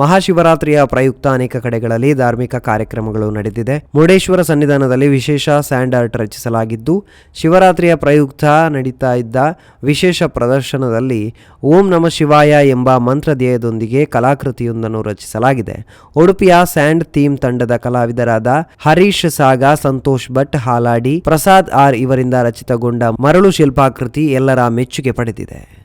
ಮಹಾಶಿವರಾತ್ರಿಯ ಪ್ರಯುಕ್ತ ಅನೇಕ ಕಡೆಗಳಲ್ಲಿ ಧಾರ್ಮಿಕ ಕಾರ್ಯಕ್ರಮಗಳು ನಡೆದಿದೆ. ಮುರುಡೇಶ್ವರ ಸನ್ನಿಧಾನದಲ್ಲಿ ವಿಶೇಷ ಸ್ಯಾಂಡ್ ಆರ್ಟ್ ರಚಿಸಲಾಗಿದ್ದು, ಶಿವರಾತ್ರಿಯ ಪ್ರಯುಕ್ತ ನಡೀತಾ ಇದ್ದ ವಿಶೇಷ ಪ್ರದರ್ಶನದಲ್ಲಿ ಓಂ ನಮ ಶಿವಾಯ ಎಂಬ ಮಂತ್ರಧ್ಯೇಯದೊಂದಿಗೆ ಕಲಾಕೃತಿಯೊಂದನ್ನು ರಚಿಸಲಾಗಿದೆ. ಉಡುಪಿಯ ಸ್ಯಾಂಡ್ ಥೀಮ್ ತಂಡದ ಕಲಾವಿದರಾದ ಹರೀಶ್ ಸಾಗ, ಸಂತೋಷ್ ಭಟ್, ಹಾಲಾಡಿ, ಪ್ರಸಾದ್ ಆರ್ ಇವರಿಂದ ರಚಿತಗೊಂಡ ಮರಳು ಶಿಲ್ಪಾಕೃತಿ ಎಲ್ಲರ ಮೆಚ್ಚುಗೆ ಪಡೆದಿದೆ.